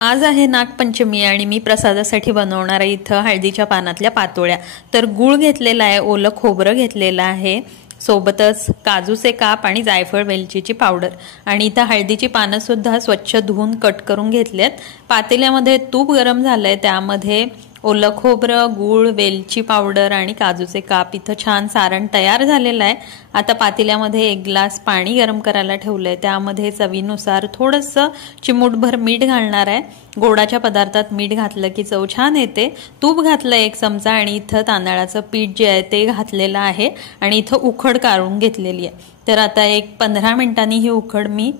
आज आहे नागपंचमी आणि मी प्रसादासाठी बनवणार आहे इथं हळदीच्या पानातल्या पातोळ्या। तर गूळ घेतलेला आहे, ओलं खोबरं घेतलेलं आहे, सोबतच काजूचे काप आणि जायफळ वेलचीची पावडर आणि इथं हळदीची पानं सुद्धा स्वच्छ धुवून कट करून घेतलेत। पातेल्यामध्ये तूप गरम झालंय, त्यामध्ये ओलं खोबरं, गूळ, वेलची पावडर आणि काजूचे काप इथं छान सारण तयार झालेलं आहे। आता पातेल्यामध्ये 1 ग्लास पाणी गरम करायला ठेवलंय, त्यामध्ये चवीनुसार थोडंसं चिमूटभर मीठ घालणार आहे। गोडाच्या पदार्थात मीठ घातलं की चव छान येते। तूप घातलं 1 चमचा आणि इथं तांदळाचं पीठ जे आहे ते घातलेलं आहे आणि इथं उखड काढून घेतलेली आहे। तर आता एक 15 मिनिटांनी ही उखड मी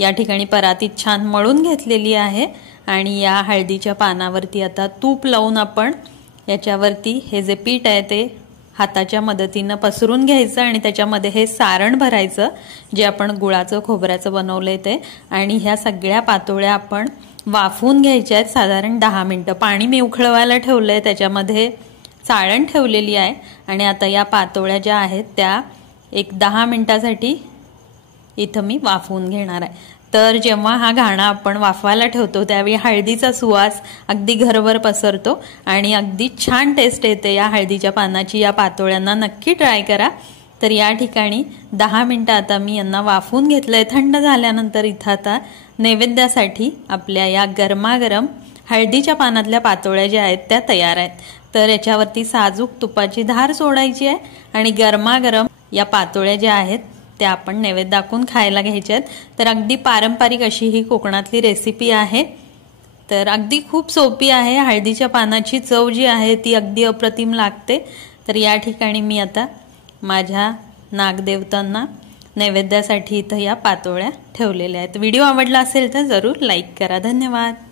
या ठिकाणी परातीत छान मळून घेतलेली आहे आणि या हळदीच्या पानावरती आता तूप लावून आपण याच्यावरती हे जे पीठ आहे ते हाताच्या मदतीने पसरून घ्यायचं आणि त्याच्यामध्ये हे सारण भरायचं जे आपण गुळाचं खोबऱ्याचं बनवलंय ते। आणि ह्या सगळ्या पातोळ्या आपण वाफवून घ्यायच्या आहेत साधारण 10 मिनिटं। पाणी मी उकळवायला ठेवलंय, त्याच्यामध्ये चाळण ठेवलेली आहे आणि आता या पातोळ्या ज्या आहेत त्या एक 10 मिनिटासाठी इथं मी वाफवून घेणार आहे। तर जेव्हा हा घाणा आपण वाफवायला ठेवतो त्यावेळी हळदीचा सुवास अगदी घरभर पसरतो आणि अगदी छान टेस्ट येते या हळदीच्या पानाची। या पातोळ्यांना नक्की ट्राय करा। तर या ठिकाणी 10 मिनिटं आता मी यांना वाफवून घेतलंय। थंड झाल्यानंतर इथं आता नैवेद्यासाठी आपल्या या गरमागरम हळदीच्या पानातल्या पातोळ्या ज्या आहेत त्या तयार आहेत। तर याच्यावरती साजूक तुपाची धार सोडायची आहे आणि गरमागरम या पातोळ्या ज्या आहेत त्या आपण नैवेद्य दाखवून खायला घ्यायच्या आहेत। तर अगदी पारंपरिक अशी ही कोकणातली रेसिपी आहे। तर अगदी खूप सोपी आहे। हळदीच्या पानाची चव जी आहे ती अगदी अप्रतिम लागते। तर या ठिकाणी मी आता माझ्या नागदेवतांना नैवेद्यासाठी इथं या पातोळ्या ठेवलेल्या आहेत। व्हिडिओ आवडला असेल तर जरूर लाईक करा। धन्यवाद।